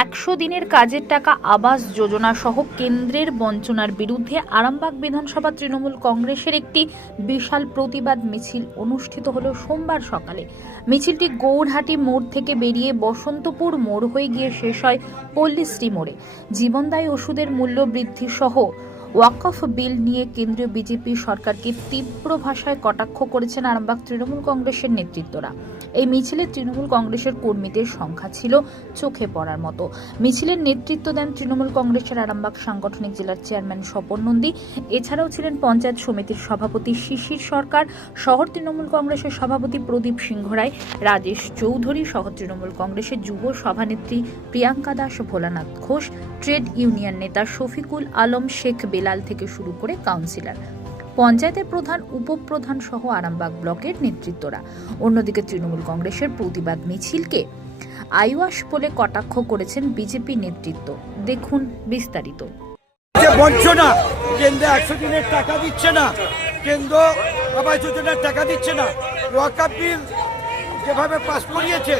একশো দিনের কাজের টাকা আবাস যোজনা সহ কেন্দ্রের বঞ্চনার বিরুদ্ধে আরামবাগ বিধানসভা তৃণমূল কংগ্রেসের একটি বিশাল প্রতিবাদ মিছিল অনুষ্ঠিত হল সোমবার সকালে। মিছিলটি গৌরহাটি মোড় থেকে বেরিয়ে বসন্তপুর মোড় হয়ে গিয়ে শেষ হয় পল্লীশ্রী মোড়ে। জীবনদায়ী ওষুধের মূল্য বৃদ্ধি সহ ওয়াকফ বিল নিয়ে কেন্দ্রীয় বিজেপি সরকারকে তীব্র ভাষায় কটাক্ষ করেছেন আরামবাগ তৃণমূল কংগ্রেসের নেতৃত্বরা। এই মিছিলে তৃণমূল কংগ্রেসের কর্মীদের সংখ্যা ছিল চোখে পড়ার মতো। মিছিলের নেতৃত্ব দেন তৃণমূল কংগ্রেসের আরামবাগ সাংগঠনিক জেলার চেয়ারম্যান স্বপন নন্দী। এছাড়াও ছিলেন পঞ্চায়েত সমিতির সভাপতি শিশির সরকার, শহর তৃণমূল কংগ্রেসের সভাপতি প্রদীপ সিংহ রায়, রাজেশ চৌধুরী শহর তৃণমূল কংগ্রেসের যুব সভানেত্রী প্রিয়াঙ্কা দাস, ভোলানাথ ঘোষ, ট্রেড ইউনিয়ন নেতা শফিকুল আলম শেখ বেলাল থেকে শুরু করে কাউন্সিলর। পঞ্চায়েতের প্রধান, উপপ্রধান সহ আরামবাগ ব্লকের নেতৃত্বরা। অন্যদিকে তৃণমূল কংগ্রেসের প্রতিবাদ মিছিলকে আইওয়াস বলে কটাক্ষ করেছেন বিজেপি নেতৃত্ব। দেখুন বিস্তারিত। বঞ্চনা একশো দিনের টাকা দিচ্ছে না। কেন্দ্র আবাস যোজনার টাকা দিচ্ছে না। ওয়াকাপ বিল যেভাবে পাস করিয়েছে,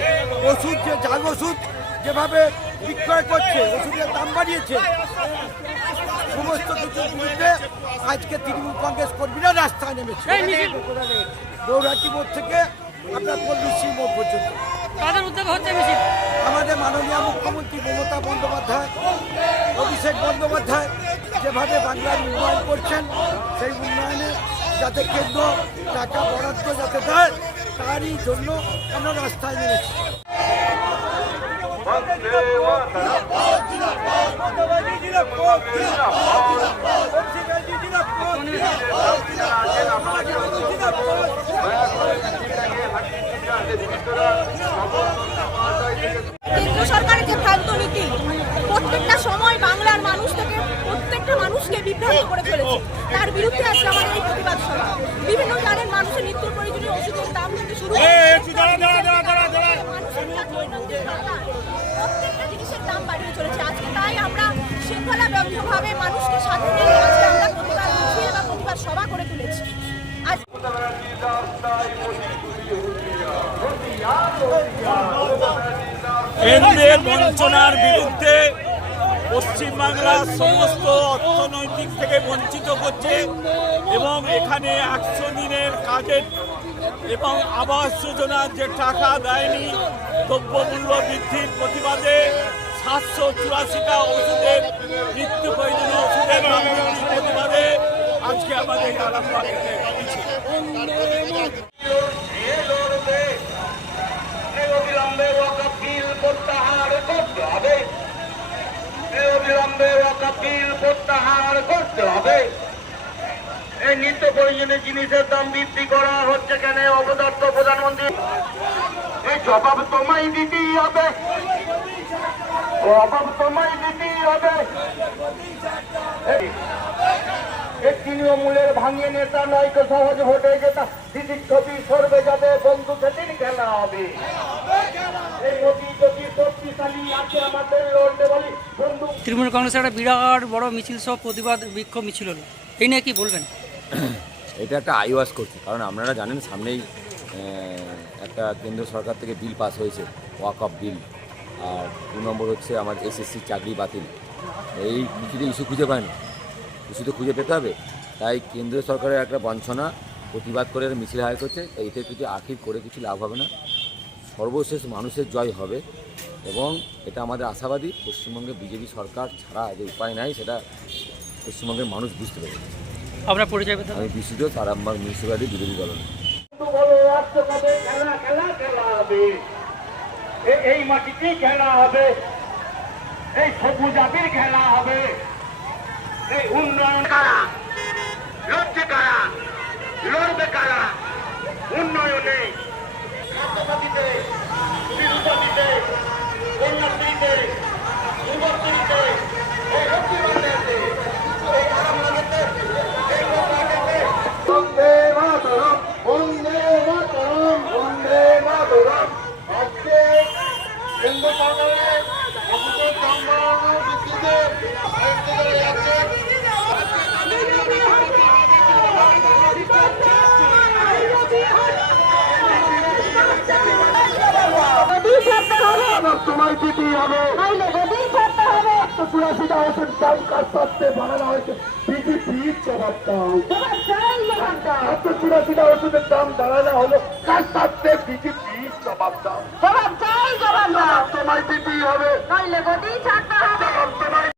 ওষুধ যে জাল ওষুধ যেভাবে বিক্রয় করছে, ওষুধের দাম বাড়িয়েছে, সমস্ত বিরুদ্ধে আজকে তৃণমূল কংগ্রেস কর্মীরা রাস্তায় নেমেছে গৌরাটি মোড় থেকে আপনার পল্লী মোড় পর্যন্ত কাদের উদ্যোগ হচ্ছে আমাদের মাননীয় মুখ্যমন্ত্রী মমতা বন্দ্যোপাধ্যায় অভিষেক বন্দ্যোপাধ্যায় যেভাবে বাংলার উন্নয়ন করছেন সেই উন্নয়নে যাতে কেন্দ্র টাকা বরাদ্দ যাতে দেয় তারই জন্য আমরা রাস্তায় নেমেছি সরকারের যে ভ্রান্ত নীতি প্রত্যেকটা সময় বাংলার মানুষ থেকে প্রত্যেকটা মানুষকে বিভ্রান্ত করে চলেছে তার বিরুদ্ধে আজকে আমাদের এই প্রতিবাদ সভা। বিভিন্ন জানেন মানুষের নিত্য প্রয়োজনীয় ওষুধের দাম থেকে শুরু প্রত্যেকটা জিনিসের দাম বাড়িয়ে চলেছে। আজকে তাই আমরা শৃঙ্খলাবদ্ধভাবে মানুষকে সাথে নিয়ে আজকে আমরা প্রতিবাদ মিছিল বা প্রতিবাদ সভা করে তুলেছি। আজ কেন্দ্রের বঞ্চনার বিরুদ্ধে পশ্চিমবাংলার সমস্ত অর্থনৈতিক থেকে বঞ্চিত করছে এবং এখানে একশো দিনের কাজের এবং আবাস যোজনার যে টাকা দেয়নি, দ্রব্যমূল্য বৃদ্ধির প্রতিবাদে সাতশো চুরাশিটা ওষুধের নিত্য প্রয়োজনীয় ওষুধের প্রতিবাদে আজকে আমাদের মিছিল অবিলম্বে প্রত্যাহার করতে হবে। এই নিত্য প্রয়োজনীয় জিনিসের দাম বৃদ্ধি করা হচ্ছে কেন? অবদত্ত প্রধানমন্ত্রী। এই জবাব তোমায় দিতেই হবে। তোমায় দিতেই হবে। তৃণমূলের ভাঙিয়ে নেতা সহজ ভোটে যেটা দিদির ছবি সরবে যাবে বন্ধু সেদিন খেলা হবে এই মোদি যদি শক্তিশালী আছে আমাদের তৃণমূল কংগ্রেসের একটা বিরাট বড় মিছিল সহ প্রতিবাদ বিক্ষোভ মিছিল হলো। এই নিয়ে কি বলবেন? এটা একটা আইওয়াস করছে, কারণ আপনারা জানেন সামনেই একটা কেন্দ্র সরকার থেকে বিল পাস হয়েছে, ওয়াক অফ বিল। আর দু নম্বর হচ্ছে আমার এসএসসি চাকরি বাতিল। এই কিছুতে ইস্যু খুঁজে পায় না ইস্যু তো খুঁজে পেতে হবে। তাই কেন্দ্রীয় সরকারের একটা বঞ্চনা, প্রতিবাদ করে মিছিল হায়ার করছে। এতে কিছু আখির করে কিছু লাভ হবে না, সর্বশেষ মানুষের জয় হবে। এবং এটা আমাদের আশাবাদী পশ্চিমবঙ্গে বিজেপি সরকার ছাড়া যে উপায় নাই সেটা পশ্চিমবঙ্গের মানুষ বুঝতে পেরেছে। আপনার পরিচয় পেতে আমি বিশ্বজিৎ আরামবাগ মিউনিসিপ্যালিটি বিরোধী দল এই মাটিতেই খেলা হবে এই সবুজ আবির খেলা হবে এই উন্নয়ন কারা? লড়ছে কারা? লড়বে কারা? উন্নয়নে তোমায় দিতেই হবে। চুরাশিটা ওষুধ দাম কার সত্ত্বে বাড়ানো হয়েছে বিজেপির জবাব দাও। একশো চুরাশিটা ওষুধের দাম বাড়ানো হলো কাজ সত্ত্বে বিজেপির জবাব দাও। জবাব চাই জবাব দাও। তোমায় দিতেই হবে। নইলে গদি ছাড়তে হবে।